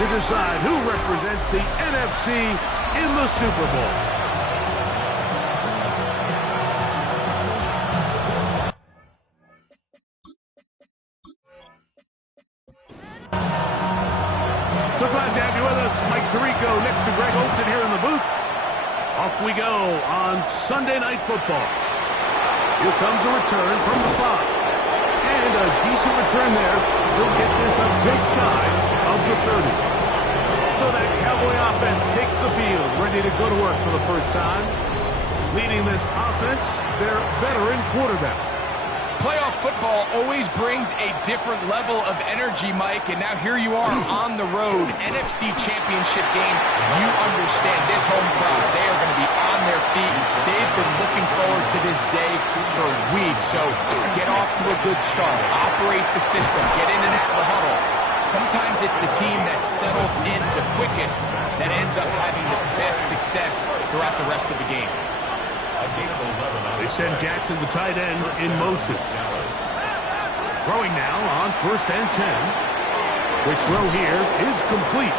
to decide who represents the NFC in the Super Bowl. So glad to have you with us. Mike Tirico next to Greg Olsen here in the booth. Off we go on Sunday Night Football. Here comes a return from the 5. And a decent return there. He'll get this up just shy of the 30. So that Cowboy offense takes the field, ready to go to work for the first time. Leading this offense, their veteran quarterback. Playoff football always brings a different level of energy, Mike, and now here you are on the road, NFC Championship game. You understand this home crowd. They are going to be on their feet. They've been looking forward to this day for weeks, so get off to a good start. Operate the system. Get in and out of the huddle. Sometimes it's the team that settles in the quickest that ends up having the best success throughout the rest of the game. They send Jackson, the tight end, in motion. Throwing now on 1st and 10. The throw here is complete.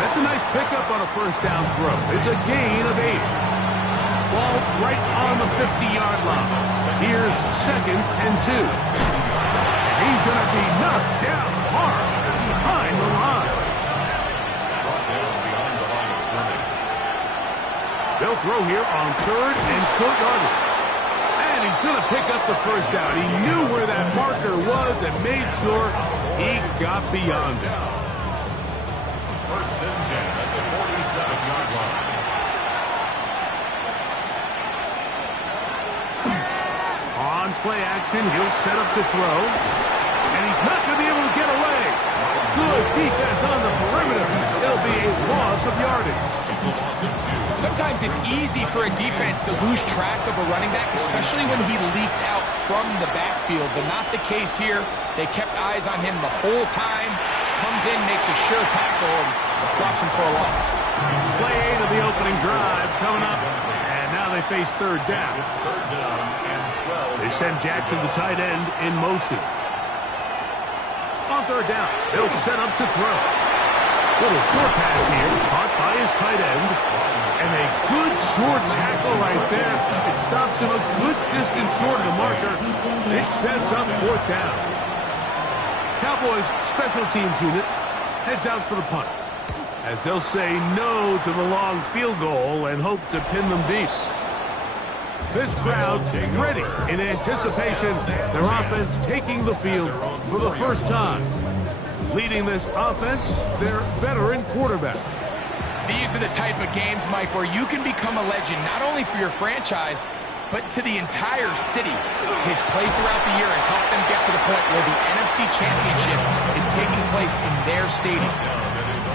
That's a nice pickup on a first down throw. It's a gain of 8. Ball right on the 50-yard line. Here's 2nd and 2. And he's going to be knocked down hard behind the line. They'll throw here on 3rd and short yardage. And he's going to pick up the first down. He knew where that marker was and made sure he got beyond it. 1st and 10 at the 47-yard line. On play action, he'll set up to throw. And he's not going to be able to get away. Good defense on the perimeter. It'll be a loss of yardage. It's a loss of 2. Sometimes it's easy for a defense to lose track of a running back, especially when he leaks out from the backfield, but not the case here. They kept eyes on him the whole time. Comes in, makes a sure tackle, and drops him for a loss. Play 8 of the opening drive coming up, and now they face 3rd down. They send Jackson, the tight end, in motion. On 3rd down, he'll set up to throw. Little short pass here, caught by his tight end. And a good short tackle right there. It stops him a good distance short of the marker. It sets up 4th down. Cowboys special teams unit heads out for the punt, as they'll say no to the long field goal and hope to pin them deep. This crowd ready in anticipation. Their offense taking the field for the first time. Leading this offense, their veteran quarterback. These are the type of games, Mike, where you can become a legend, not only for your franchise, but to the entire city. His play throughout the year has helped them get to the point where the NFC Championship is taking place in their stadium.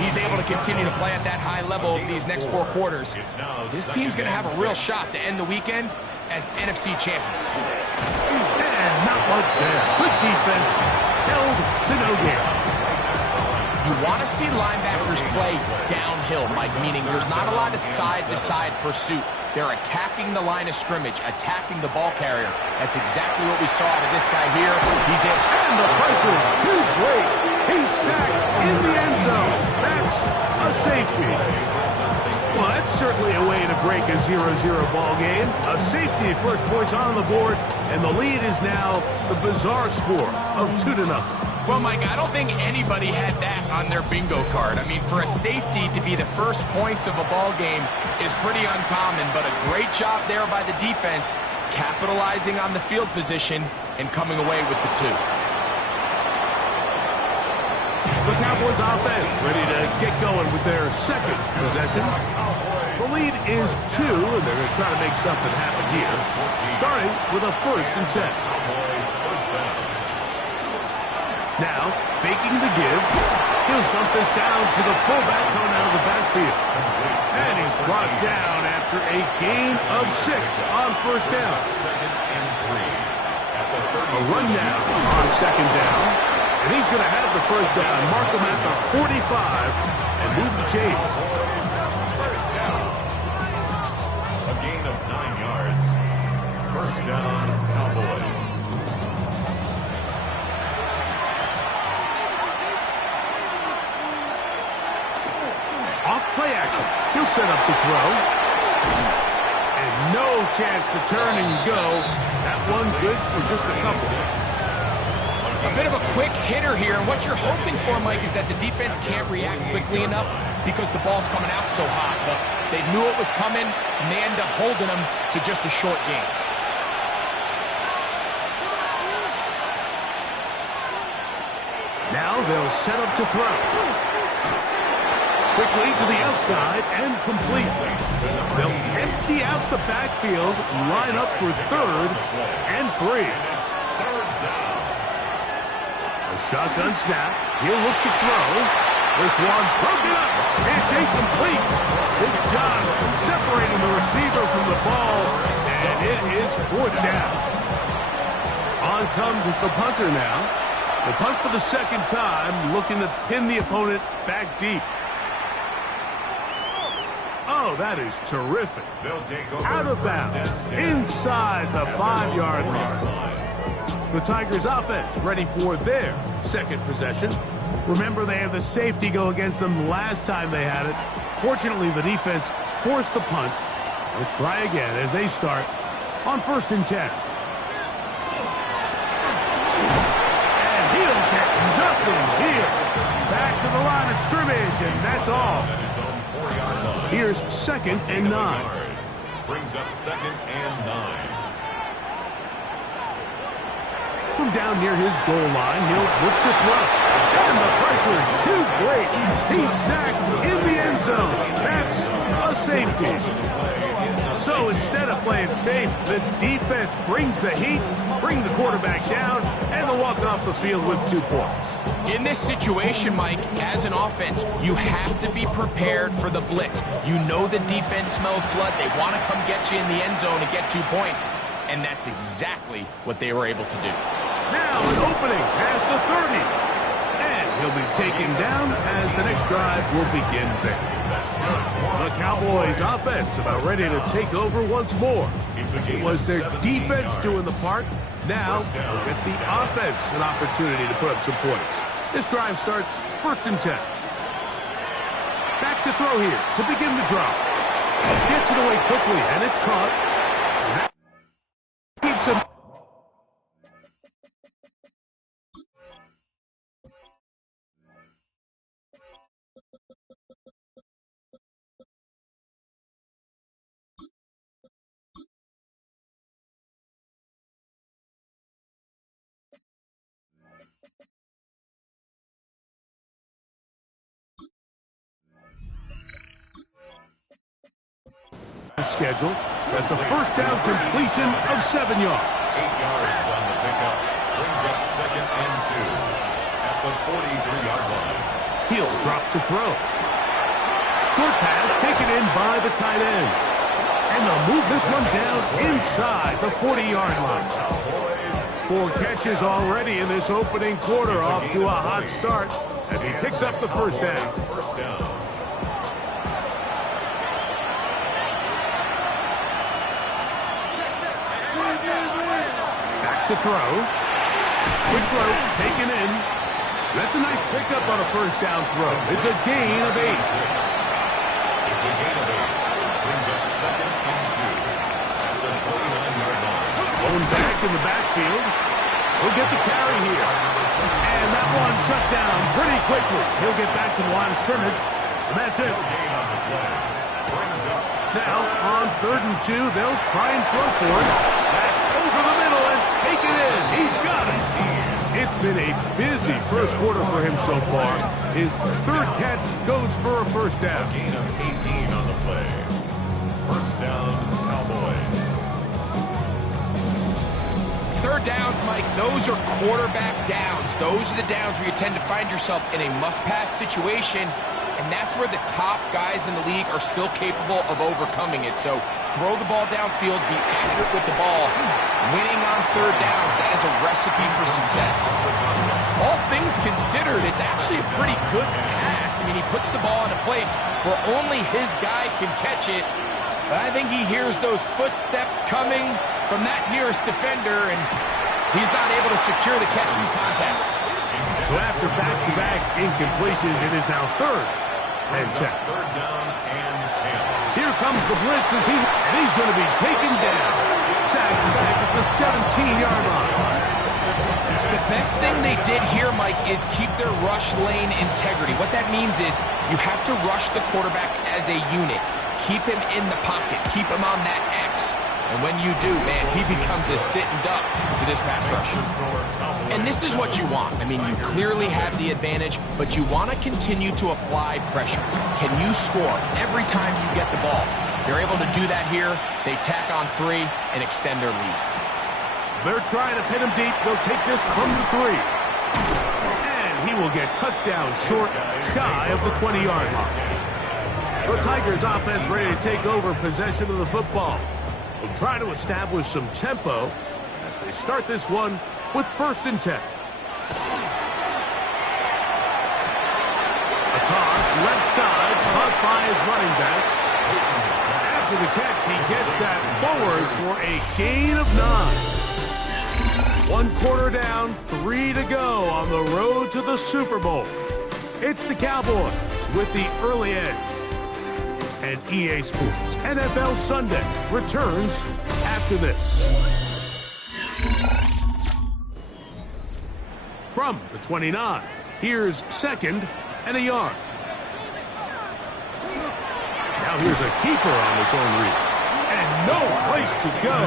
He's able to continue to play at that high level these next 4 quarters. This team's going to have a real shot to end the weekend as NFC champions. And not much there. Good defense. Held to no gain. You want to see linebackers play downhill, Mike, meaning there's not a lot of side-to-side pursuit. They're attacking the line of scrimmage, attacking the ball carrier. That's exactly what we saw out of this guy here. He's in. And the pressure, too great. He's sacked in the end zone. That's a safety. Well, that's certainly a way to break a 0-0 ball game. A safety, first points on the board, and the lead is now the bizarre score of 2-0. Well, Mike, I don't think anybody had that on their bingo card. I mean, for a safety to be the first points of a ball game is pretty uncommon, but a great job there by the defense, capitalizing on the field position and coming away with the 2. So Cowboys offense ready to get going with their second possession. The lead is 2, and they're going to try to make something happen here, starting with a 1st and 10. Now, faking the give, he'll dump this down to the fullback coming out of the backfield. And he's brought down after a gain of 6 on 1st down. A run now on 2nd down. And he's going to have the first down, mark him at the 45, and move the chains. First down. A gain of 9 yards. First down, Cowboys. Off play action. He'll set up to throw. And no chance to turn and go. That one good for just a couple. A bit of a quick hitter here. And what you're hoping for, Mike, is that the defense can't react quickly enough because the ball's coming out so hot. But they knew it was coming, and they end up holding them to just a short game. Now they'll set up to throw. Quickly to the outside and complete. They'll empty out the backfield, line up for 3rd and 3. A shotgun snap. He'll look to throw. This one broken up. It's incomplete. Good job separating the receiver from the ball, and it is 4th down. On comes the punter now. The punt for the 2nd time, looking to pin the opponent back deep. Oh, that is terrific. Out of bounds, inside the 5-yard line. The Tigers offense ready for their 2nd possession. Remember, they had the safety go against them last time they had it. Fortunately, the defense forced the punt. They'll try again as they start on 1st and 10. And he'll get nothing here. Back to the line of scrimmage, and that's all. Here's 2nd and 9. Brings up 2nd and 9. From down near his goal line, he'll look to throw. And the pressure too great. He's sacked in the end zone. That's a safety. So instead of playing safe, the defense brings the heat, bring the quarterback down, and they'll walk off the field with 2 points. In this situation, Mike, as an offense, you have to be prepared for the blitz. You know the defense smells blood. They want to come get you in the end zone and get 2 points. And that's exactly what they were able to do. Now an opening past the 30. And he'll be taken down as the next drive will begin there. The Cowboys offense about ready to take over once more. It was their defense doing the part. Now they'll get the offense an opportunity to put up some points. This drive starts 1st and 10. Back to throw here to begin the drive. Gets it away quickly, and it's caught. That keeps him. Schedule. That's a 1st down completion of 7 yards. 8 yards on the pickup. Brings up 2nd and 2 at the 43-yard line. He'll drop to throw. Short pass taken in by the tight end. And they'll move this one down inside the 40-yard line. 4 catches already in this opening quarter, off to a hot start as he picks up the 1st down. First down. To throw. Quick throw taken in. That's a nice pickup on a 1st down throw. It's a gain of 8. It's a gain of 8. Brings up 2nd and 2 at the 29-yard line. Going back in the backfield. He'll get the carry here. And that one shut down pretty quickly. He'll get back to the line of scrimmage. And that's it. No gain on the play. Brings up. Now, on 3rd and 2, they'll try and throw for it. That's over the middle and take it in. He's got it. It's been a busy 1st quarter for him so far. His 3rd catch goes for a 1st down. Gain of 18 on the play. 1st down, Cowboys. 3rd downs, Mike, those are quarterback downs. Those are the downs where you tend to find yourself in a must-pass situation, and that's where the top guys in the league are still capable of overcoming it. So throw the ball downfield, be accurate with the ball. Winning on 3rd downs, that is a recipe for success. All things considered, it's actually a pretty good pass. I mean, he puts the ball in a place where only his guy can catch it. But I think he hears those footsteps coming from that nearest defender, and he's not able to secure the catch from contact. So after back-to-back incompletions, it is now 3rd and 10. Third down and 10. Here comes the blitz and he's going to be taken down. Sacked back at the 17-yard line. The best thing they did here, Mike, is keep their rush lane integrity. What that means is you have to rush the quarterback as a unit. Keep him in the pocket. Keep him on that X. And when you do, man, he becomes a sitting duck to this pass rush. And this is what you want. I mean, you clearly have the advantage, but you want to continue to apply pressure. Can you score every time you get the ball? They're able to do that here. They tack on 3 and extend their lead. They're trying to pin him deep. They'll take this from the 3. And he will get cut down short, shy of the 20-yard line. The Tigers offense ready to take over possession of the football. They'll try to establish some tempo as they start this one with 1st and 10. A toss, left side, caught by his running back. After the catch, he gets that forward for a gain of 9. 1 quarter down, 3 to go on the road to the Super Bowl. It's the Cowboys with the early edge. And EA Sports NFL Sunday returns after this. From the 29, here's 2nd and a yard. Now here's a keeper on his own read. And no place to go.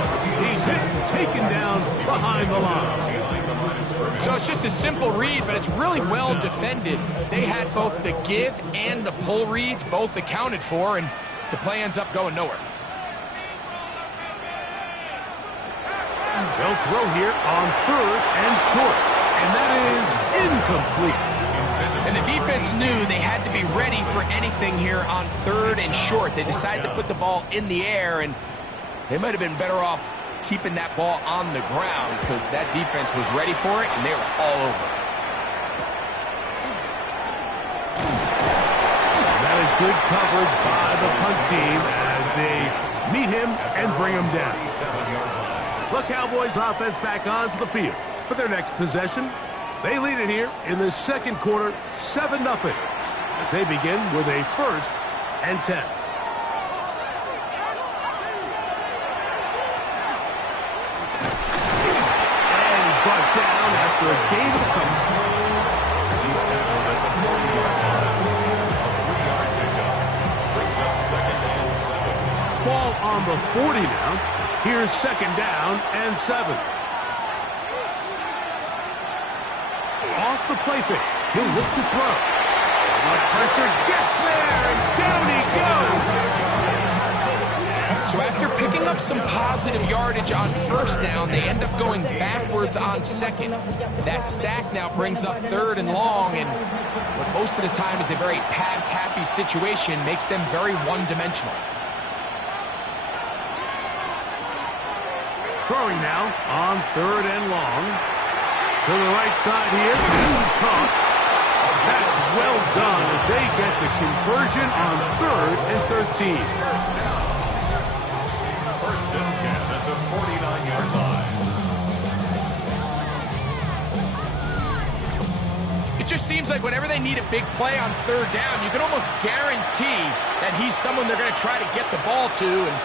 He's hit and taken down behind the line. So it's just a simple read, but it's really well defended. They had both the give and the pull reads both accounted for, and the play ends up going nowhere. They'll throw here on 3rd and short, and that is incomplete. And the defense knew they had to be ready for anything here on 3rd and short. They decided to put the ball in the air, and they might have been better off keeping that ball on the ground because that defense was ready for it, and they were all over it. And that is good coverage by the punt team as they meet him and bring him down. The Cowboys offense back onto the field for their next possession. They lead it here in the 2nd quarter, 7-0, as they begin with a 1st and 10. And he's brought down after a gain of a couple. He's tackled at the 40-yard line. A 3-yard pickup. Brings up 2nd and 7. Ball on the 40 now. Here's 2nd down and 7. Off the play fake. He'll look to throw. The pressure gets there, and down he goes. So after picking up some positive yardage on 1st down, they end up going backwards on 2nd. That sack now brings up 3rd and long, and what most of the time is a very pass-happy situation makes them very one-dimensional. Throwing now on 3rd and long. To the right side here. This is caught. That's well done as they get the conversion on 3rd and 13. First and 10 at the 49-yard line. It just seems like whenever they need a big play on 3rd down, you can almost guarantee that he's someone they're going to try to get the ball to, and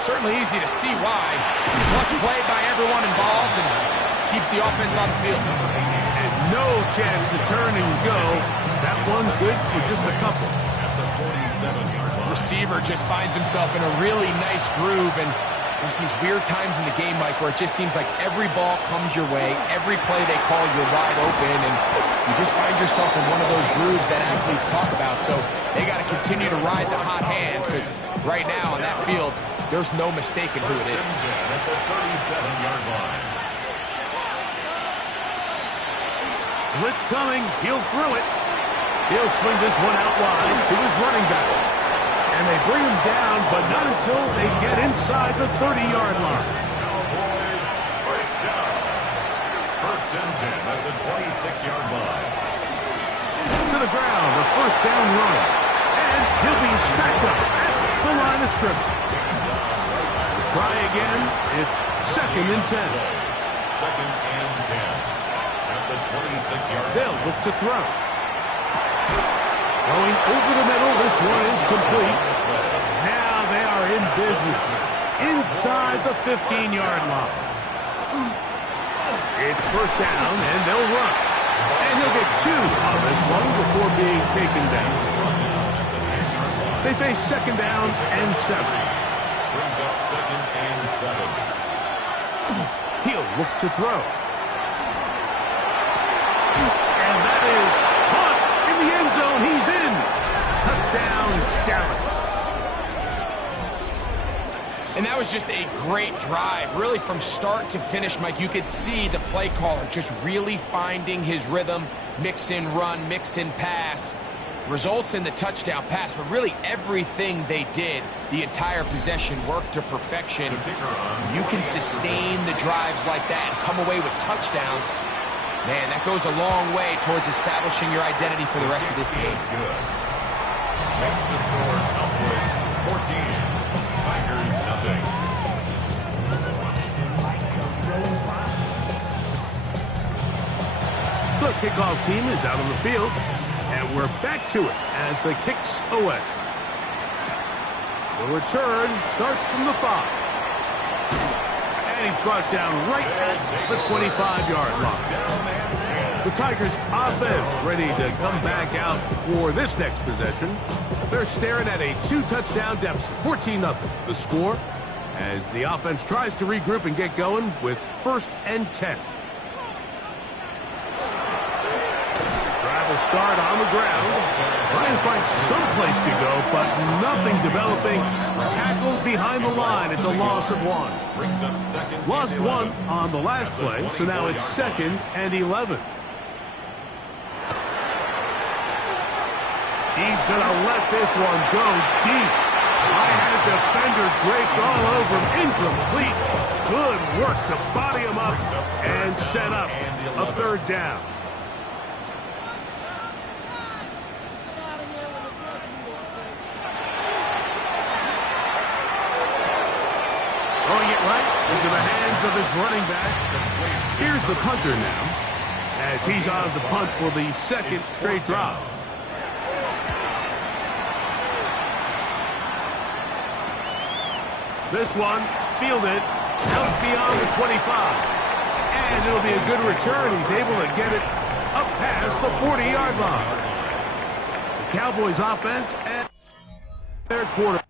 certainly easy to see why. Clutch play by everyone involved and keeps the offense on the field. And no chance to turn and go. That one good for just a couple. At the 47-yard line. Receiver just finds himself in a really nice groove, and there's these weird times in the game, Mike, where it just seems like every ball comes your way, every play they call, you're wide open, and you just find yourself in one of those grooves that athletes talk about. So they got to continue to ride the hot hand, because right now on that field, there's no mistaking who it is. At the 37-yard line. Blitz coming. He'll throw it. He'll swing this one out wide to his running back. And they bring him down, but not until they get inside the 30-yard line. Cowboys first down. First and 10 at the 26-yard line. To the ground, the first down run. And he'll be stacked up at the line of scrimmage. We'll try again. It's 2nd and 10. 2nd and 10. The 26-yard. They'll look to throw. Going over the middle, this one is complete. Now they are in business. Inside the 15-yard line. It's first down, and they'll run. And he'll get 2 on this one before being taken down. They face second down and 7. Brings up second and 7. He'll look to throw. And that is caught in the end zone. He's in. Touchdown, Dallas. And that was just a great drive. Really, from start to finish, Mike, you could see the play caller just really finding his rhythm. Mix in run, mix in pass. Results in the touchdown pass, but really everything they did, the entire possession worked to perfection. You can sustain the drives like that and come away with touchdowns. Man, that goes a long way towards establishing your identity for the rest of this game. Good. Makes the score Cowboys 14. Tigers nothing. The kickoff team is out on the field, and we're back to it as the kick's away. The return starts from the 5. And he's brought down right at the 25-yard line. The Tigers offense ready to come back out for this next possession. They're staring at a 2-touchdown deficit, 14-0. The score as the offense tries to regroup and get going with first and 10. Drive will start on the ground. Trying to find some place to go, but nothing developing. Tackled behind the line. It's a loss of 1. Brings up second. Lost 1 on the last play, so now it's second and 11. He's going to let this one go deep. I had a defender draped all over him. Incomplete. Good work to body him up and set up a third down. Throwing it right into the hands of his running back. Here's the punter now, as he's on to punt for the second straight drive. This one fielded out beyond the 25. And it'll be a good return. He's able to get it up past the 40-yard line. The Cowboys offense and their quarterback.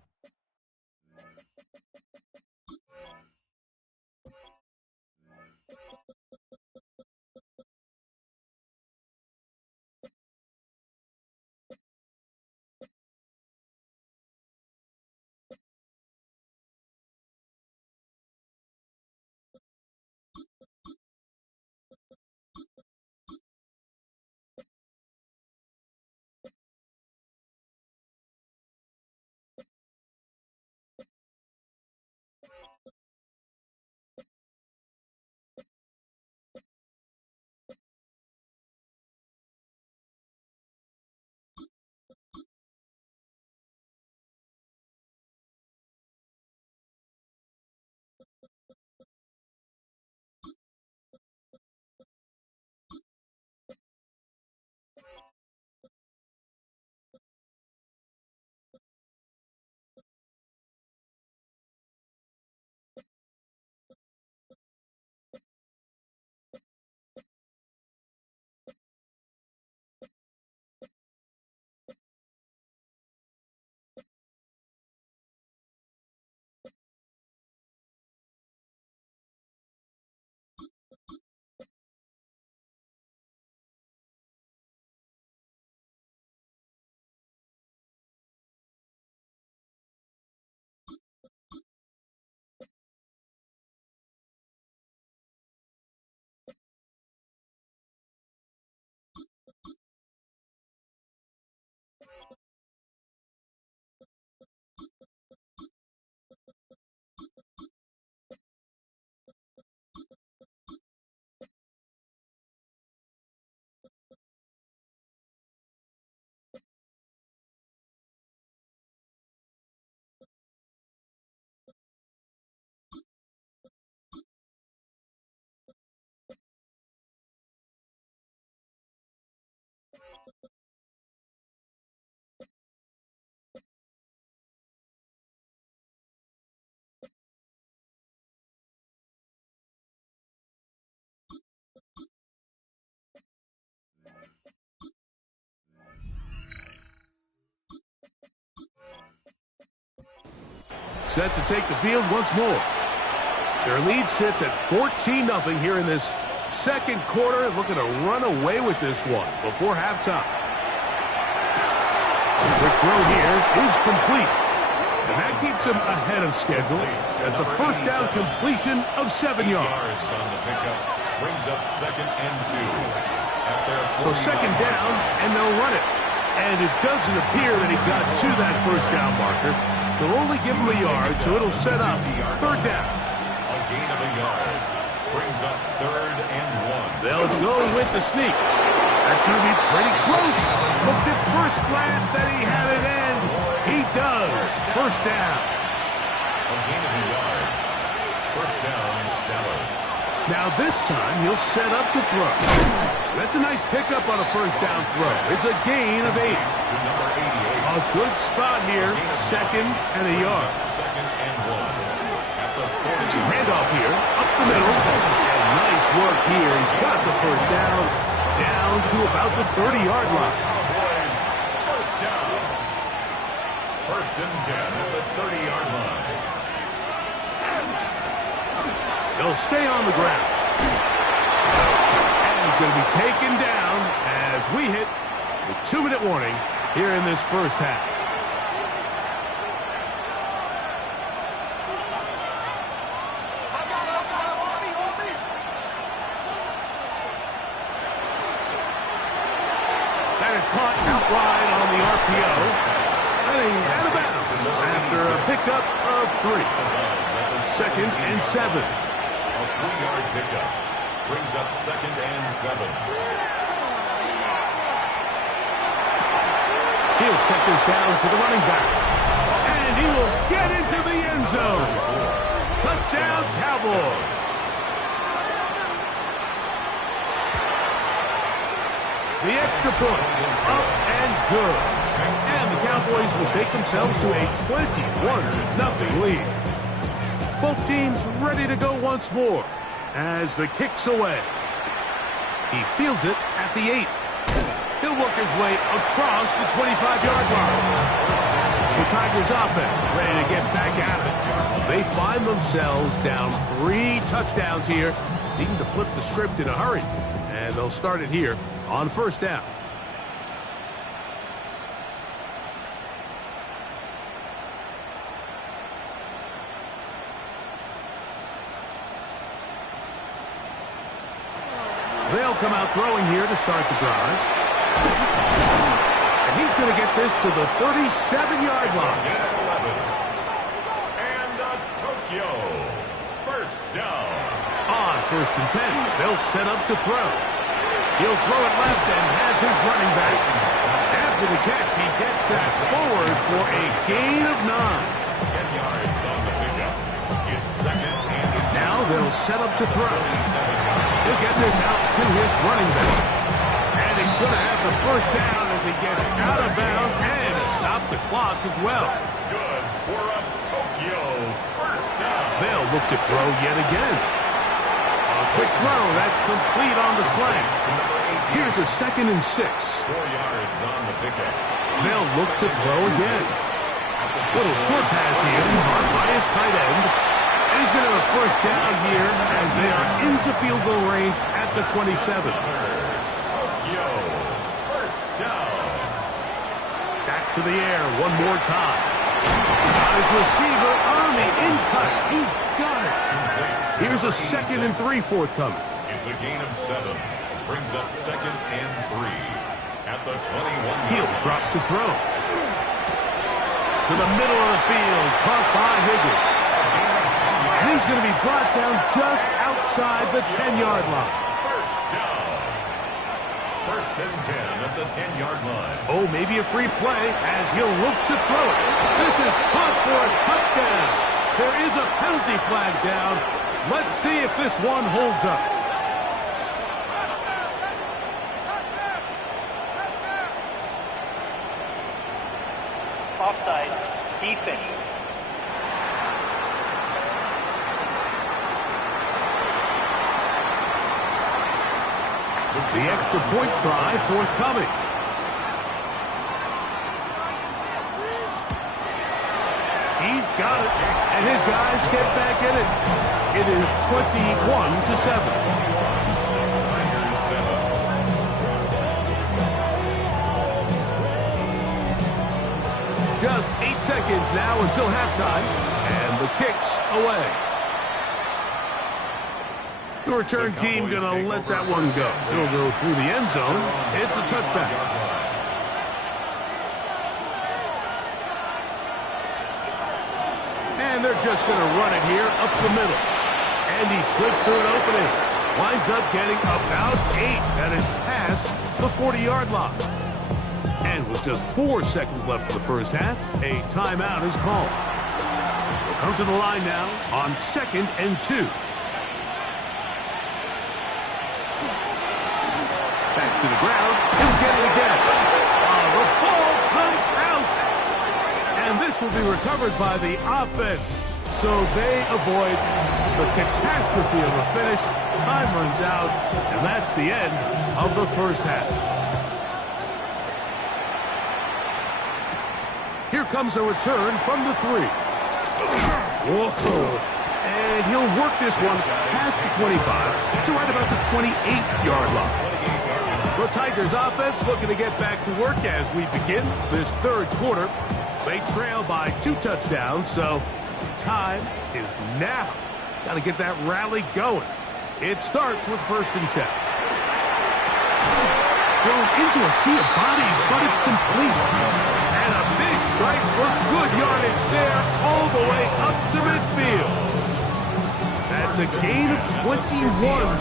set to take the field once more. Their lead sits at 14-0 here in this second quarter, looking to run away with this one before halftime. Quick throw here is complete. And that keeps him ahead of schedule. That's a first down completion of 7 yards. On the pickup, brings up 2nd and 2. So second down, and they'll run it. And it doesn't appear that he got to that first down marker. They'll only give him a yard, so it'll set up 3rd down. A gain of a yard. Brings up 3rd and 1. They'll go with the sneak. That's going to be pretty close. Looked at first glance that he had it in. He does. First down. A gain of a yard. First down, Dallas. Now this time he'll set up to throw. That's a nice pickup on a first down throw. It's a gain of 8. To number 88. A good spot here. 2nd and a yard. 2nd and 1. At the 40. Handoff here. Up the middle. And nice work here. He's got the first down. Down to about the 30-yard line. Cowboys, first down. 1st and 10 at the 30-yard line. He'll stay on the ground. And he's going to be taken down as we hit the 2-minute warning here in this first half. That is caught outright on the RPO. And he's out of bounds after a pickup of 3. 2nd and 7. A 3-yard pickup. Brings up 2nd and 7. He'll check this down to the running back. And he will get into the end zone. Touchdown, Cowboys. The extra point is up and good. And the Cowboys will take themselves to a 21-0 lead. Both teams ready to go once more as the kick's away. He fields it at the 8. He'll work his way across the 25-yard line. The Tigers offense ready to get back at it. They find themselves down 3 touchdowns here, needing to flip the script in a hurry. And they'll start it here on first down. They'll come out throwing here to start the drive. And he's going to get this to the 37-yard line. And Tokyo. First down. On 1st and 10, they'll set up to throw. He'll throw it left and has his running back. After the catch, he gets that forward for a gain of 9. 10 yards on the pickup. It's 2nd and 2. Now they'll set up to throw. He'll get this out to his running back. And he's going to have the first down as he gets out of bounds and stop the clock as well. That's good for a Tokyo first down. They'll look to throw yet again. A quick throw, that's complete on the slant. Here's a 2nd and 6. 4 yards on the pickup. They'll look to throw again. Little short pass here, marked by his tight end. And he's going to have a first down here as they are into field goal range at the 27. Tokyo first down. Back to the air one more time. Got his receiver on the in-cut. He's got it. Here's a 2nd and 3 forthcoming. It's a gain of 7. Brings up 2nd and 3. At the 21. He'll drop to throw. To the middle of the field. Caught by Higgins. And he's going to be brought down just outside the 10-yard line. First down. 1st and 10 at the 10-yard line. Oh, maybe a free play as he'll look to throw it. This is caught for a touchdown. There is a penalty flag down. Let's see if this one holds up. Offside. Defense. The extra point try forthcoming. He He's got it. And his guys get back in it. It is 21-7. Just 8 seconds now until halftime, and the kick's away. The return team going to let that one go. It'll go through the end zone. It's a touchback. And they're just going to run it here up the middle. And he slips through an opening. Winds up getting about 8. That is past the 40-yard line. And with just 4 seconds left in the first half, a timeout is called. We'll come to the line now on 2nd and 2. Back to the ground. He'll get it again. The ball comes out. And this will be recovered by the offense. So they avoid the catastrophe of a finish. Time runs out, and that's the end of the first half. Here comes a return from the 3. Whoa. And he'll work this one past the 25 to right about the 28-yard line. The Tigers offense looking to get back to work as we begin this third quarter. They trail by 2 touchdowns, so time is now. Got to get that rally going. It starts with 1st and 10. Thrown into a sea of bodies, but it's complete. And a big strike for good yardage there all the way up to midfield. That's a gain of 21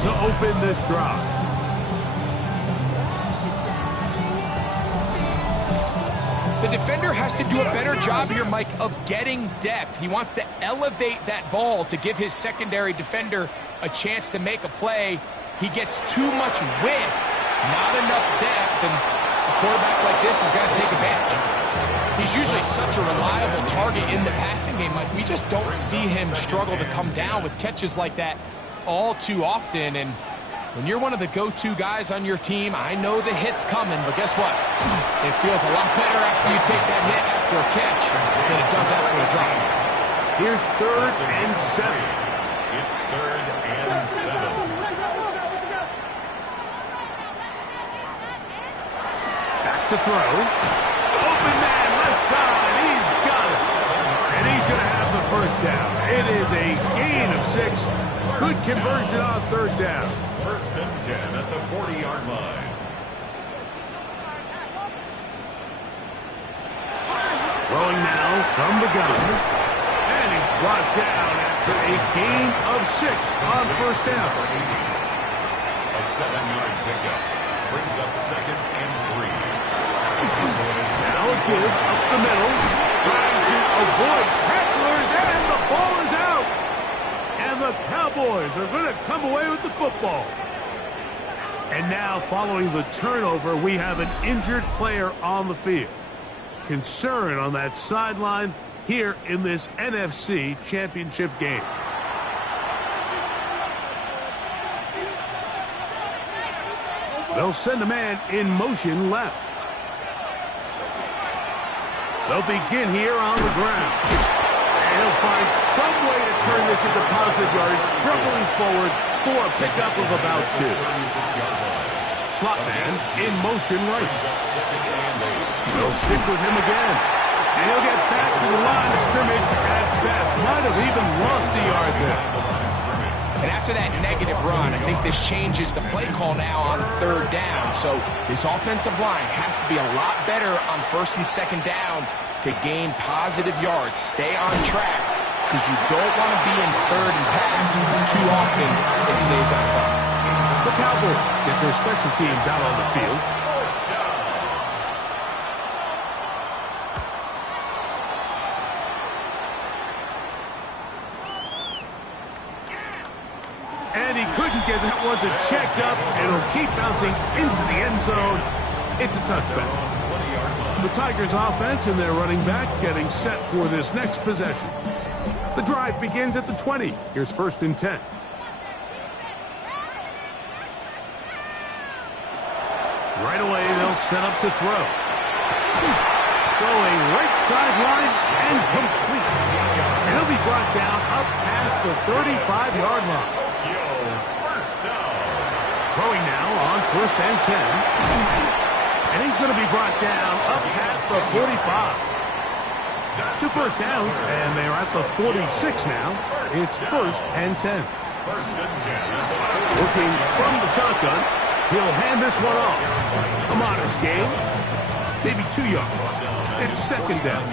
to open this drive. The defender has to do a better job here, Mike, of getting depth. He wants to elevate that ball to give his secondary defender a chance to make a play. He gets too much width, not enough depth, and a quarterback like this has got to take advantage. He's usually such a reliable target in the passing game, Mike. We just don't see him struggle to come down with catches like that all too often. And when you're one of the go-to guys on your team, I know the hit's coming, but guess what? It feels a lot better after you take that hit after a catch than it does after a drop. Here's 3rd and 7. It's 3rd and 7. Back to throw. Open man, left side. He's got it. And he's going to have the first down. It is a gain of 6. Good conversion on 3rd down. 1st and 10 at the 40-yard line. Throwing now from the gun. And he's brought down after a gain of 6 on 1st down. A 7-yard pickup brings up 2nd and 3. Now a give up the middle. Trying to avoid tacklers, and the ball is out. And the Cowboys are going to come away with the football. And now, following the turnover, we have an injured player on the field. Concern on that sideline here in this NFC Championship game. They'll send a man in motion left. They'll begin here on the ground. And he'll find some way to turn this into positive yards, struggling forward for a pickup of about 2. Slot man in motion right. They'll stick with him again. And he'll get back to the line of scrimmage at best. Might have even lost a yard there. And after that negative run, I think this changes the play call now on 3rd down. So this offensive line has to be a lot better on 1st and 2nd down to gain positive yards. Stay on track, because you don't want to be in 3rd and pass too often in today's NFL. The Cowboys get their special teams out on the field. And he couldn't get that one to check up. It'll keep bouncing into the end zone. It's a touchback. The Tigers offense and their running back getting set for this next possession. The drive begins at the 20. Here's 1st and 10. Right away, they'll set up to throw. Going right sideline and complete. He'll be brought down up past the 35-yard line. First down. Throwing now on 1st and 10. And he's going to be brought down up past the 45. 2 first downs, and they're at the 46 now. It's 1st and 10. First and 10. Looking from the shotgun, he'll hand this one off. A modest gain, maybe 2 yards. It's 2nd down.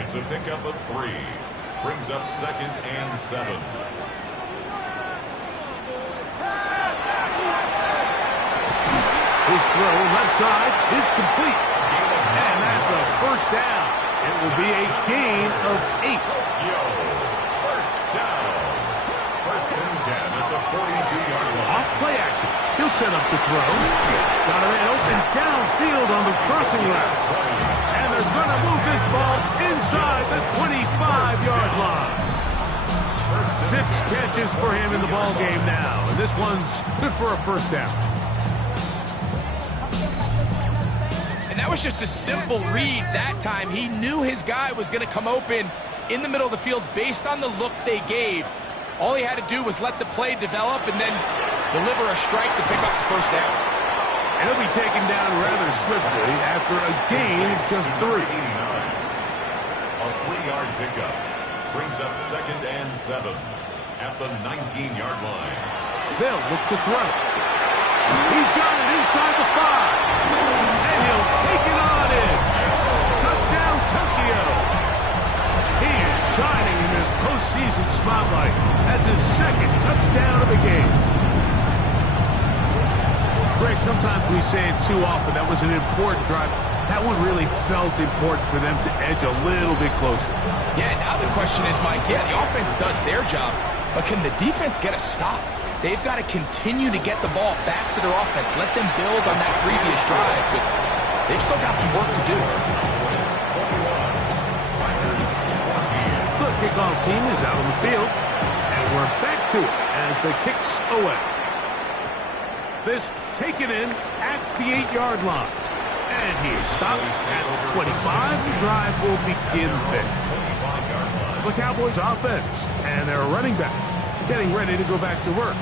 It's a pickup of 3. Brings up 2nd and 7. His throw left side is complete. And that's a 1st down. It will be a gain of 8. First down. 1st and 10 at the 42-yard line. Off play action. He'll set up to throw. Got a man open downfield on the crossing route. And they're going to move this ball inside the 25-yard line. 6 catches for him in the ball game now. And this one's good for a 1st down. And that was just a simple read that time. He knew his guy was going to come open in the middle of the field based on the look they gave. All he had to do was let the play develop and then deliver a strike to pick up the 1st down. And he'll be taken down rather swiftly after a gain of just 3. A 3-yard pickup. Brings up 2nd and 7 at the 19-yard line. They'll look to throw. He's got it inside the 5. And he'll take it on in. Touchdown, Tokyo. He is shining in this postseason spotlight. That's his 2nd touchdown of the game. Greg, sometimes we say it too often. That was an important drive. That one really felt important for them to edge a little bit closer. Yeah, now the question is, Mike, the offense does their job, but can the defense get a stop? They've got to continue to get the ball back to their offense. Let them build on that previous drive because they've still got some work to do. The kickoff team is out on the field, and we're back to it as the kick's away. This taken in at the 8-yard line. And he is stopped at 25. The drive will begin there. The Cowboys offense and their running back getting ready to go back to work.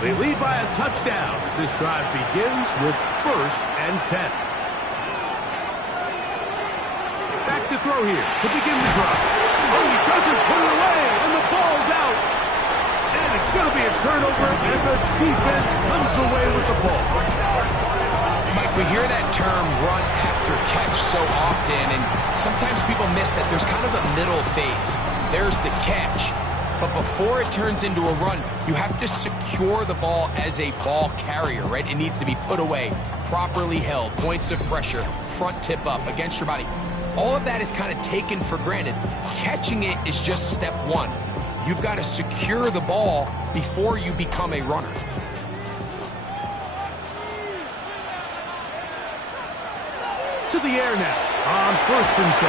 They lead by a touchdown as this drive begins with 1st and 10. Back to throw here to begin the drive. Oh, he doesn't put it away, and the ball's out. And it's going to be a turnover, and the defense comes away with the ball. Mike, we hear that term run after catch so often, and sometimes people miss that there's kind of a middle phase. There's the catch, but before it turns into a run, you have to secure the ball as a ball carrier, right? It needs to be put away, properly held, points of pressure, front tip up against your body. All of that is kind of taken for granted. Catching it is just step 1. You've got to secure the ball before you become a runner. To the air now on 1st and 10.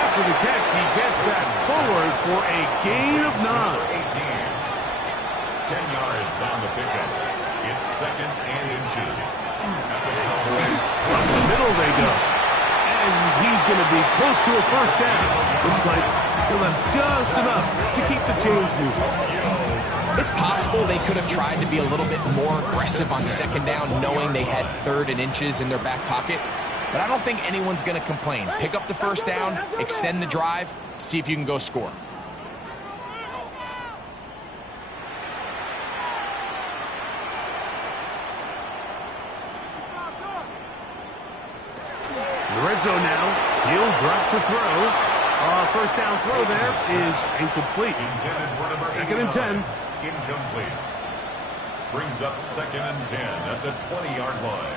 After the catch, he gets that forward for a gain of 9. 10 yards on the pickup. It's 2nd and inches. Up the middle they go. And he's going to be close to a 1st down. Looks like he'll have just enough to keep the chains moving. It's possible they could have tried to be a little bit more aggressive on 2nd down, knowing they had 3rd and inches in their back pocket. But I don't think anyone's going to complain. Pick up the 1st down, extend the drive, see if you can go score. In the red zone now, he'll drop to throw. 1st down throw there is incomplete. 2nd and 10. Incomplete. Brings up 2nd and 10 at the 20-yard line.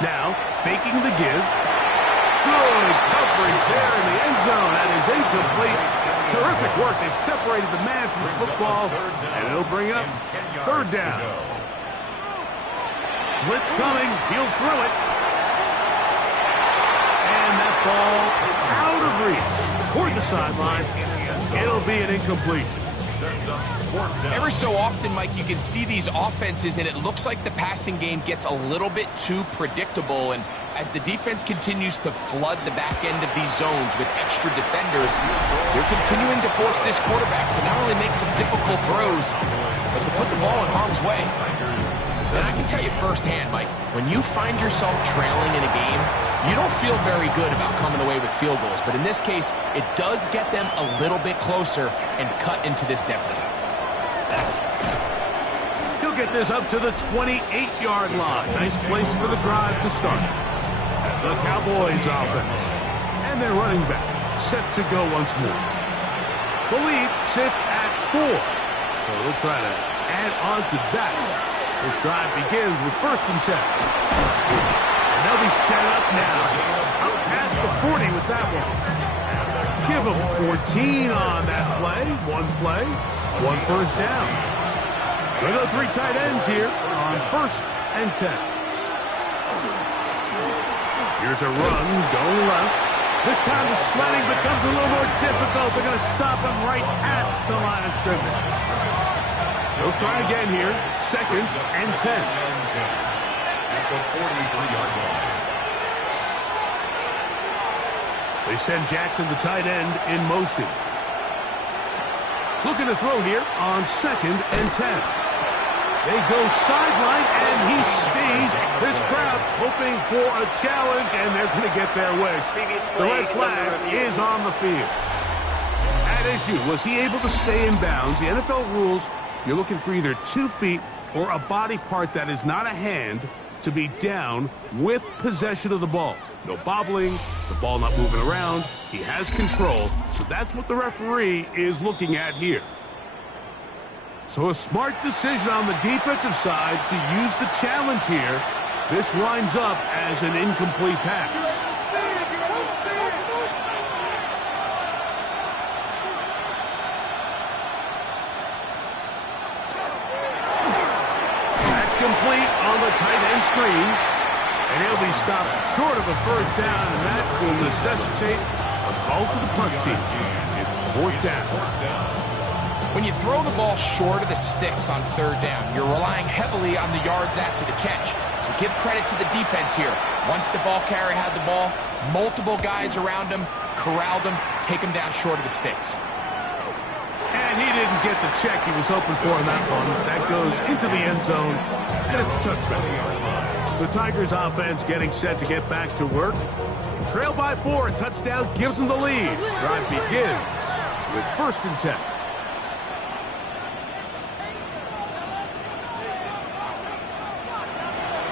Now, faking the give. Good coverage there in the end zone. That is incomplete. Terrific work. They separated the man from the football, and it'll bring up 3rd down. Blitz coming. He'll throw it. And that ball out of reach toward the sideline. It'll be an incompletion. sets up fourth down. Every so often, Mike, you can see these offenses, and it looks like the passing game gets a little bit too predictable. And as the defense continues to flood the back end of these zones with extra defenders, they're continuing to force this quarterback to not only make some difficult throws, but to put the ball in harm's way. And I can tell you firsthand, Mike, when you find yourself trailing in a game, you don't feel very good about coming away with field goals. But in this case, it does get them a little bit closer and cut into this deficit. He'll get this up to the 28-yard line. Nice place for the drive to start. The Cowboys offense. And their running back set to go once more. The lead sits at 4. So we'll try to add on to that. This drive begins with 1st and 10. And they'll be set up now. Up past the 40 with that one. Give them 14 on that play. One first down. We'll go 3 tight ends here on 1st and 10. Here's a run going left. This time the sledding becomes a little more difficult. They're going to stop him right at the line of scrimmage. They'll try again here. 2nd and 10. At the 43-yard line. They send Jackson, the tight end, in motion. Looking to throw here on 2nd and 10. They go sideline, and he stays. This crowd hoping for a challenge, and they're going to get their wish. The red flag is on the field. At issue, was he able to stay in bounds? The NFL rules, you're looking for either 2 feet or a body part that is not a hand to be down with possession of the ball. No bobbling, the ball not moving around. He has control, so that's what the referee is looking at here. So a smart decision on the defensive side to use the challenge here. This winds up as an incomplete pass. Complete on the tight end screen, and he'll be stopped short of a first down, and that will necessitate a call to the punt team. It's 4th down. When you throw the ball short of the sticks on 3rd down, you're relying heavily on the yards after the catch. So give credit to the defense here. Once the ball carrier had the ball, multiple guys around him, corralled him, take him down short of the sticks. And he didn't get the check he was hoping for on that one. That goes into the end zone, and it's a touchdown. The Tigers offense getting set to get back to work. Trail by 4, a touchdown gives them the lead. Drive begins with 1st and 10.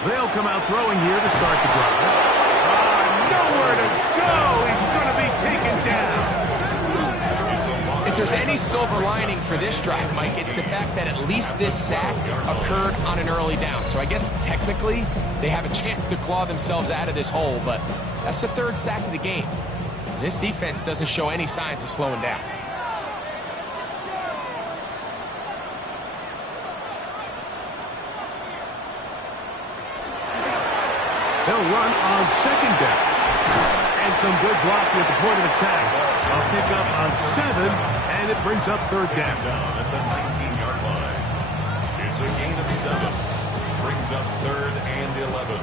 They'll come out throwing here to start the drive. Nowhere to go. He's going to be taken down. If there's any silver lining for this drive, Mike, it's the fact that at least this sack occurred on an early down. So I guess technically they have a chance to claw themselves out of this hole, but that's the 3rd sack of the game. This defense doesn't show any signs of slowing down. They'll run on 2nd down. And some good blocking at the point of attack. A pickup of 7, and it brings up 3rd down. At the 19-yard line. It's a gain of 7. Brings up 3rd and 11.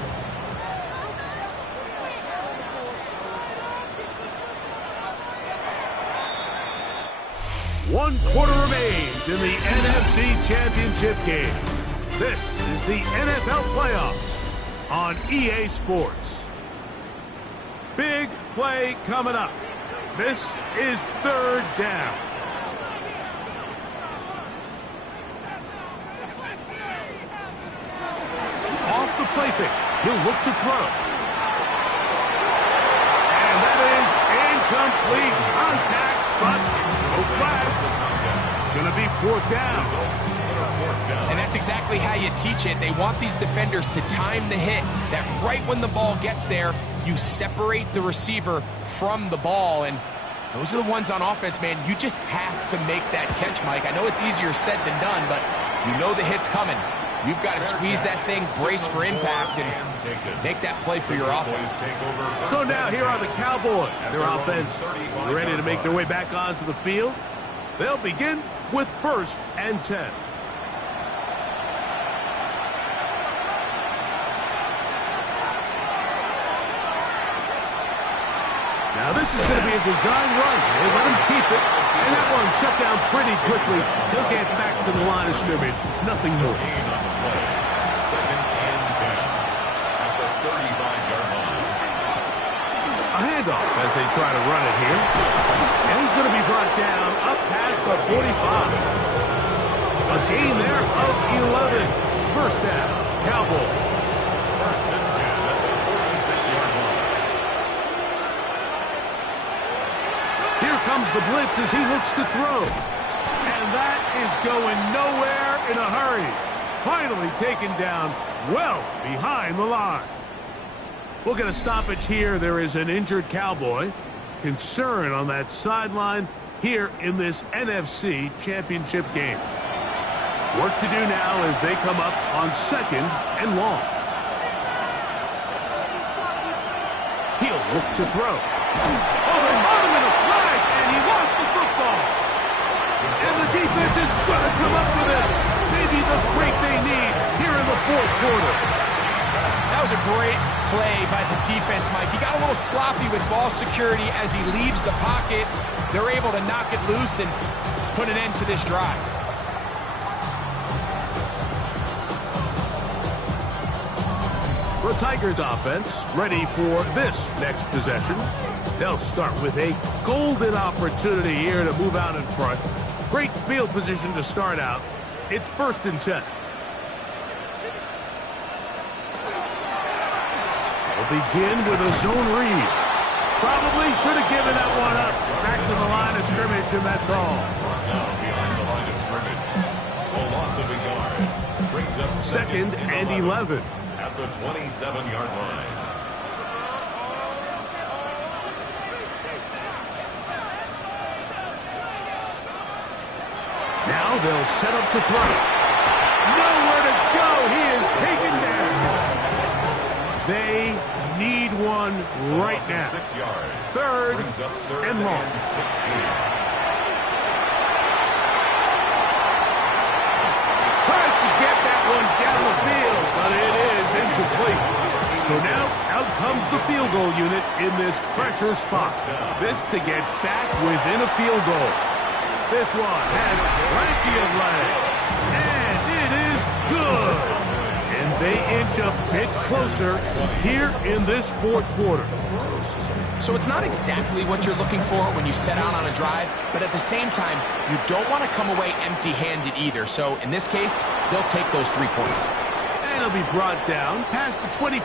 One quarter remains in the NFC Championship game. This is the NFL playoffs on EA Sports. Big play coming up. This is 3rd down. Off the play fake. He'll look to throw. And that is incomplete contact, but no flags. It's going to be 4th down. And that's exactly how you teach it. They want these defenders to time the hit, that right when the ball gets there, you separate the receiver from the ball. And those are the ones on offense, man. You just have to make that catch, Mike. I know it's easier said than done, but you know the hit's coming. You've got to squeeze that thing, brace for impact, and make that play for your offense. So now here are the Cowboys. Their offense ready to make their way back onto the field. They'll begin with 1st and 10. Now this is going to be a design run. They let him keep it, and that one shut down pretty quickly. He'll get back to the line of scrimmage. Nothing more. Gain on the play. 2nd and 10 at the 35-yard line. A handoff as they try to run it here. And he's going to be brought down up past the 45. A gain there of 11. 1st down, Cowboys. 1st and 10 at the 46-yard line. Here comes the blitz as he looks to throw. And that is going nowhere in a hurry. Finally taken down well behind the line. We'll get a stoppage here. There is an injured Cowboy. Concern on that sideline here in this NFC Championship game. Work to do now as they come up on 2nd and long. He'll look to throw. Oh, they caught him in a flash, and he lost the football. And the defense is going to come up with it. Maybe the break they need here in the 4th quarter. That was a great play by the defense, Mike. He got a little sloppy with ball security as he leaves the pocket. They're able to knock it loose and put an end to this drive. The Tigers offense ready for this next possession. They'll start with a golden opportunity here to move out in front. Great field position to start out. It's 1st and 10. They'll begin with a zone read. Probably should have given that one up. Back to the line of scrimmage, and that's all. Now behind the line of scrimmage. A loss of a yard. Brings up 2nd and 11. At the 27-yard line. Now they'll set up to throw. Nowhere to go. He is taken down. They need one right now. 6 yards. 3rd Brings up 3rd and long. 16. Tries to get that one down the field, but it is incomplete. So now out comes the field goal unit in this pressure spot. This to get back within a field goal. This one has plenty of leg. And it is good. And they inch a bit closer here in this 4th quarter. So it's not exactly what you're looking for when you set out on a drive, but at the same time, you don't want to come away empty-handed either. So in this case, they'll take those 3 points. And he'll be brought down past the 25.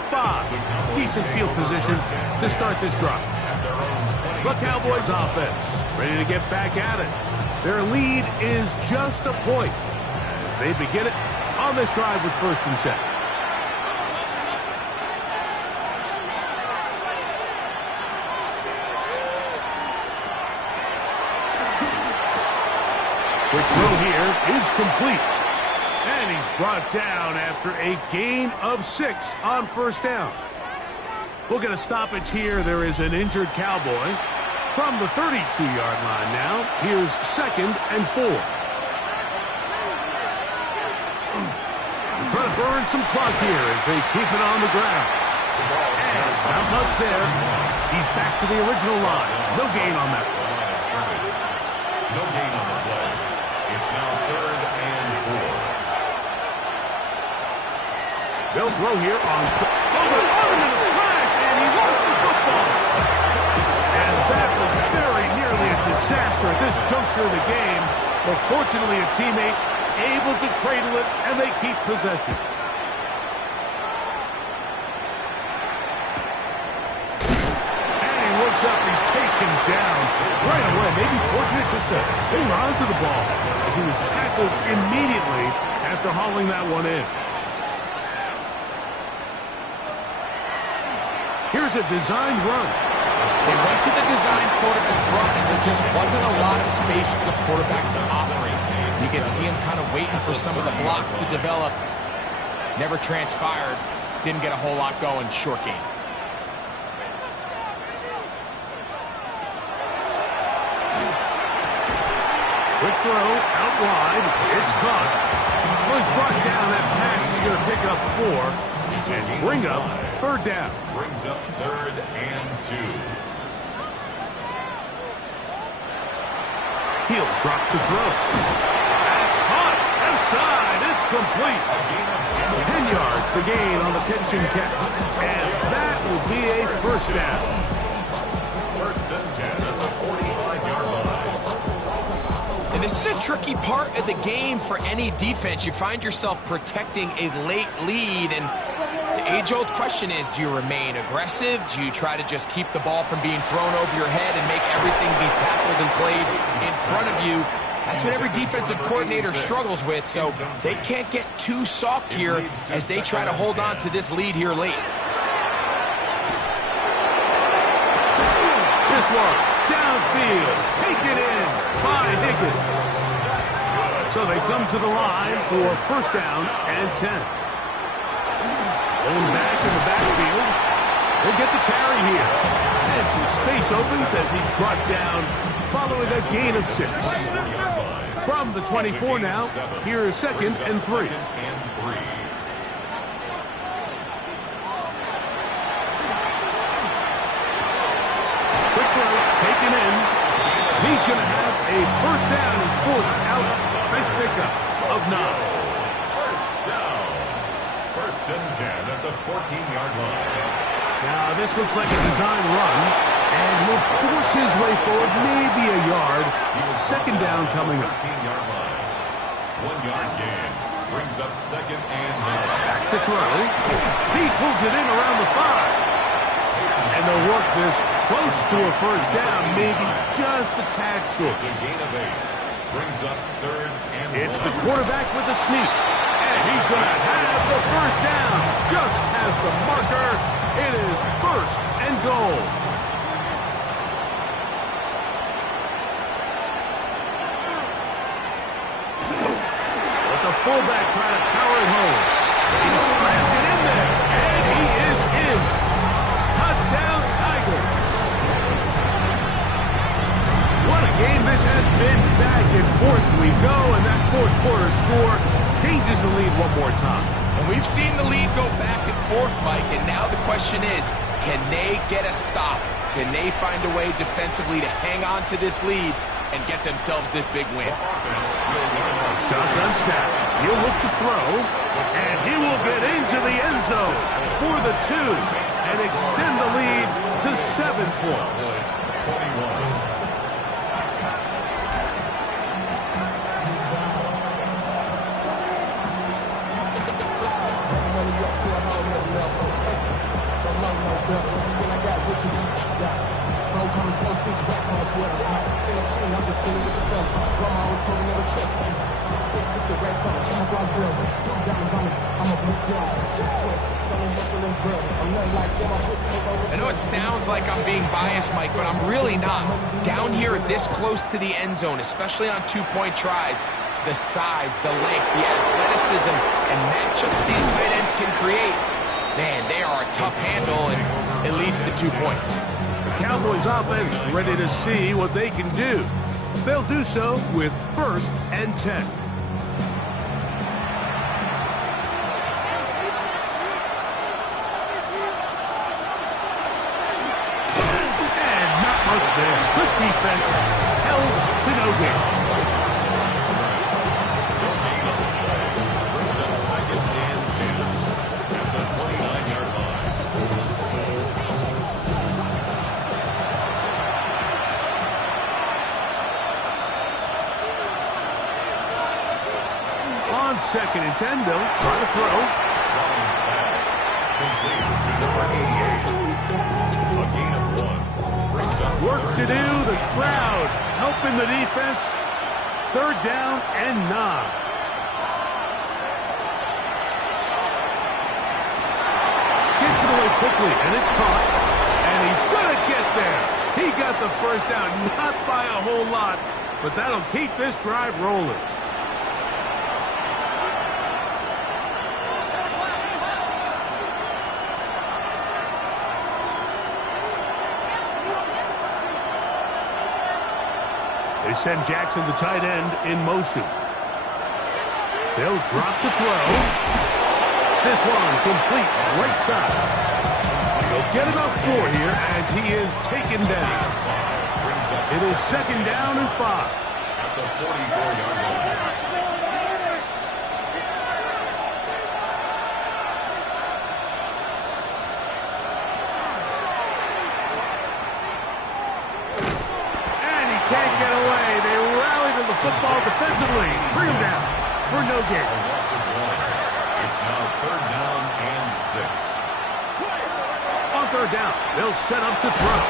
Decent field position to start this drive. The Cowboys offense ready to get back at it. Their lead is just a point as they begin it on this drive with 1st and 10. Quick throw here is complete. And he's brought down after a gain of 6 on 1st down. We'll get a stoppage here. There is an injured Cowboy. From the 32-yard line now, here's 2nd and 4. Trying to burn some clock here as they keep it on the ground. And not much there. He's back to the original line. No gain on that one. No gain on the play. It's now 3rd and 4. They'll throw here on... Oh, they're on him in a flash, and he lost the football. And that was very nearly a disaster at this juncture of the game. But fortunately, a teammate able to cradle it, and they keep possession. And he looks up, he's taken down right away. Maybe fortunate just to hold on to the ball as he was tackled immediately after hauling that one in. Here's a designed run. They went to the design quarterback run, and there just wasn't a lot of space for the quarterback to operate. You can see him kind of waiting for some of the blocks to develop. Never transpired. Didn't get a whole lot going. Short game. Quick throw out wide. It's caught. Was brought down. That pass is going to pick up 4 and bring up third down. Brings up 3rd and 2. He'll drop to throw. That's caught. Outside. It's complete. 10 yards the gain on the pitch and catch. And that will be a first down. 1st and 10 at the 45-yard line. And this is a tricky part of the game for any defense. You find yourself protecting a late lead, and the age-old question is, do you remain aggressive? Do you try to just keep the ball from being thrown over your head and make everything be tackled and played in front of you? That's what every defensive coordinator struggles with, so they can't get too soft here as they try to hold on to this lead here late. This one, downfield, taken in by Higgins. So they come to the line for first down and 10. Going back in the backfield. He'll get the carry here. And some space opens as he's brought down following a gain of 6. From the 24 now, here is 2nd and 3. Quick throw, taken in. He's going to have a first down and forced out. Nice pickup of 9. First down. 1st and 10 at the 14-yard line. Now, this looks like a design run, and he'll force his way forward, maybe a yard. 2nd down coming up. 13-yard line. 1-yard gain. Brings up 2nd and 9. Back to throw. He pulls it in around the 5. And they'll work this close to a first down, maybe just a tad short. It's a gain of 8. Brings up 3rd and 1. It's the quarterback with the sneak. And he's going to have the first down. Just past the marker. It is 1st and goal. But the fullback trying to power it home. He slams it in there. And he is in. Touchdown, Tigers. What a game this has been. Back and forth we go. And that 4th quarter score changes the lead one more time. And we've seen the lead go back and forth, Mike, and now the question is, can they get a stop? Can they find a way defensively to hang on to this lead and get themselves this big win? Shotgun snap. He'll look to throw, and he will get into the end zone for the 2 and extend the lead to 7 points. 21. I know it sounds like I'm being biased, Mike, but I'm really not. Down here this close to the end zone, especially on 2-point tries, the size, the length, the athleticism, and matchups these tight ends can create, man, they are a tough handle, and it leads to 2 points. The Cowboys offense ready to see what they can do. They'll do so with 1st and 10. And not much there. Good defense. Held to no gain. Brings up 2nd and 10 at the 29-yard line. On 2nd and 10, they'll try to throw. Rollins pass. Complete to number 88. A gain of 1. Brings up Work to do. The crowd helping the defense. 3rd down and 9. Gets it away quickly, and it's caught. And he's going to get there. He got the first down, not by a whole lot, but that'll keep this drive rolling. They send Jackson, the tight end, in motion. They'll drop to throw. This one complete right side. He'll get about 4 here as he is taken down. It is 2nd down and 5. At the 44-yard line. Can't get away. They rally to the football defensively. Bring him down for no gain. A loss of 1. It's now 3rd down and 6. On 3rd down, they'll set up to throw.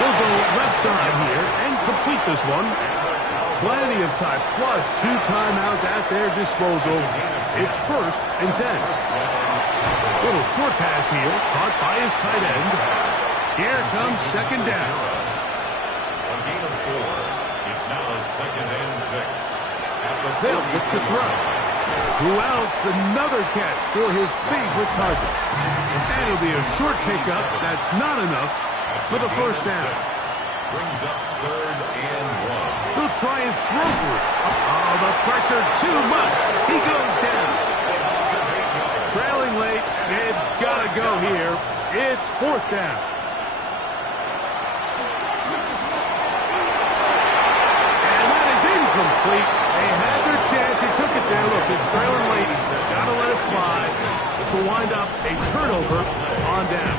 They'll go left side here and complete this one. Plenty of time, plus 2 timeouts at their disposal. It's 1st and 10. Little short pass here, caught by his tight end. Here comes 2nd down. A gain of 4. It's now 2nd and 6. At the They'll look to throw. Who else? Another catch for his favorite target. And it'll be a short pickup. That's not enough for the 1st down. Brings up 3rd and 1. They'll try and throw for it. Oh, the pressure too much. He goes down. Trailing late. It's got to go here. It's 4th down. Complete. They had their chance. He took it there. Look, it's trailing late. Got to let it fly. This will wind up a turnover on down.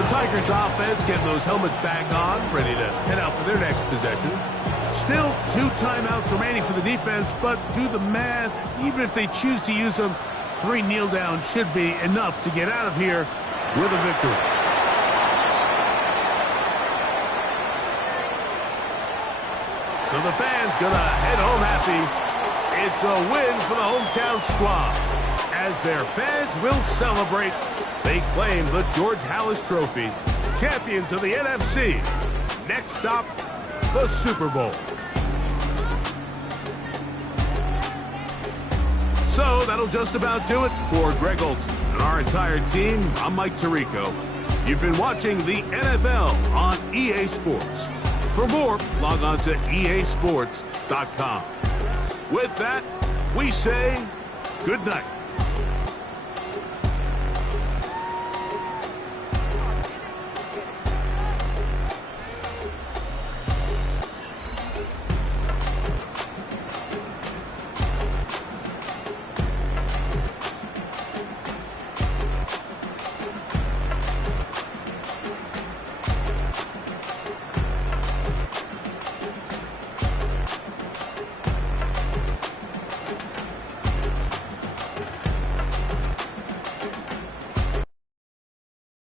The Tigers offense getting those helmets back on, ready to head out for their next possession. Still 2 timeouts remaining for the defense, but do the math. Even if they choose to use them, 3 kneel downs should be enough to get out of here with a victory. So the fans gonna head home happy. It's a win for the hometown squad. As their fans will celebrate, they claim the George Halas Trophy. Champions of the NFC. Next stop, the Super Bowl. So that'll just about do it for Greg Olson and our entire team. I'm Mike Tirico. You've been watching the NFL on EA Sports. For more, log on to easports.com. With that, we say good night.